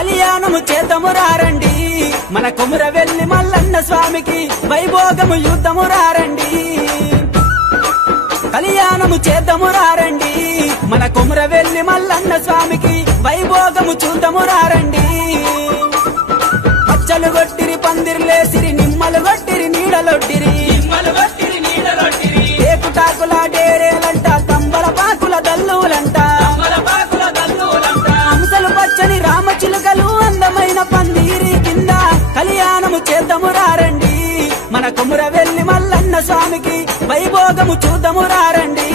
కళ్యాణము చేద్దాము రారండి మన కొమురవెల్లి మల్లన్న స్వామికి వైభోగము యుద్ధము రారండి కళ్యాణము చేద్దాము రారండి మన కొమురవెల్లి మల్లన్న స్వామికి వైభోగము చూద్దాము రారండి పచ్చలు గొట్టిరి పందిర్లేసిరి నిమ్మలు గొట్టిరి నీడలొట్టిరి ఏకుటాకుల డేరేలంట కంబల పాకుల దల్లులంట హంసలు పచ్చని రామచిలుకలు అందమైన పందిరి కింద కళ్యాణము చేద్దాము రారండి మన కొమురవెల్లి మల్లన్న స్వామికి వైభోగము చూద్దాము రారండి